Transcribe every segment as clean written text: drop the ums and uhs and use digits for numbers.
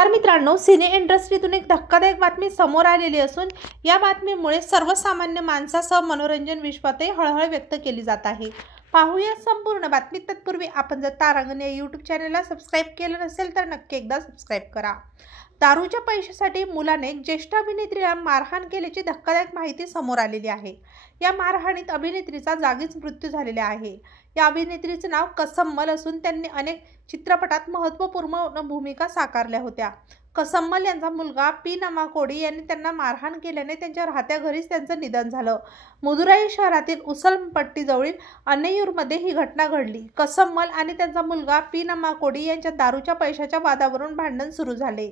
तर मित्रांनो, सिने इंडस्ट्रीतून एक धक्कादायक बातमी समोर आलेली असून या बातमीमुळे सर्वसामान्य माणसासह मनोरंजन विश्वातही हळहळ व्यक्त केली जात आहे। पाहूया संपूर्ण बातमी। तत्पूर्वी आपण जर तारांगण या यूट्यूब चॅनलला सबस्क्राईब केलं नसेल तर नक्की एकदा सबस्क्राईब करा। दारूच्या पैशासाठी मुलाने ज्येष्ठ अभिनेत्रीला मारहाण केल्याची धक्कादायक माहिती समोर आलेली आहे। या मारहाणीत अभिनेत्रीचा जागीच मृत्यू झालेला आहे। या अभिनेत्रीचे नाव कसम्मल असून त्यांनी अनेक चित्रपटात महत्त्वपूर्ण भूमिका साकारल्या होत्या। कसम्मल यांचा मुलगा पी नमाकोडी यांनी त्यांना मारहाण केल्याने त्यांच्या राहत्या घरीच त्यांचं निधन झालं। मदुराई शहरातील उसलपट्टीजवळील अन्नेयूरमध्ये ही घटना घडली। कसम्मल आणि त्यांचा मुलगा पी नमाकोडी यांच्या दारूच्या पैशाच्या वादावरून भांडण सुरू झाले।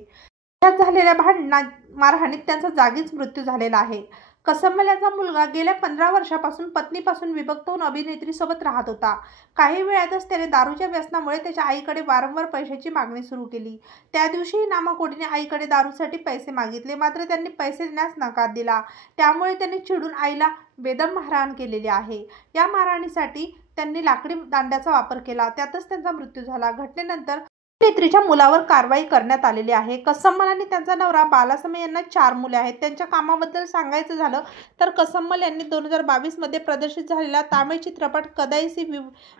त्यात झालेल्या मारहाणीत त्यांचा जागीच मृत्यू झालेला आहे। कसम्मल यांचा मुलगा गेल्या 15 वर्षापासून पत्नीपासून विभक्त होऊन अभिनेत्रीसोबत राहत होता। काही वेळातच त्याने दारूच्या व्यसनामुळे त्याच्या आईकडे वारंवार पैशाची मागणी सुरू केली। त्या दिवशीही नामाकोडीने आईकडे दारूसाठी पैसे मागितले, मात्र त्यांनी पैसे देण्यास नकार दिला। त्यामुळे त्यांनी चिडून आईला बेदम मारहाण केलेली आहे। या मारहाणीसाठी त्यांनी लाकडी दांड्याचा वापर केला, त्यातच त्यांचा मृत्यू झाला। घटनेनंतर अभिनेत्रीच्या मुलावर कारवाई करण्यात आलेली आहे। कसम्मल आणि त्यांचा नवरा बालासमे यांना 4 मुले आहेत। त्यांच्या कामाबद्दल सांगायचं झालं तर कसम्मल यांनी 2022 मध्ये प्रदर्शित झालेला तामिळ चित्रपट कदाईसी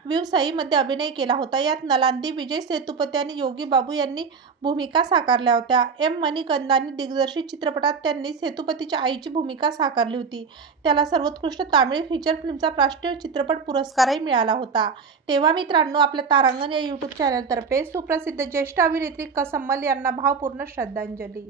विवसाई मध्ये अभिनय केला होता। यात नलांदी, विजय सेतुपती आणि योगी बाबू यांनी भूमिका साकारल्या होत्या। एम मणिकंदांनी दिग्दर्शित चित्रपटात त्यांनी सेतुपतीच्या आईची भूमिका साकारली होती। त्याला सर्वोत्कृष्ट तामिळ फीचर फिल्मचा राष्ट्रीय चित्रपट पुरस्कारही मिळाला होता। तेव्हा मित्रांनो, आपल्या तारांगण या यूट्यूब चॅनलतर्फे सुप्रसिद्ध ज्येष्ठ अभिनेत्री कसम्मल यांना भावपूर्ण श्रद्धांजली।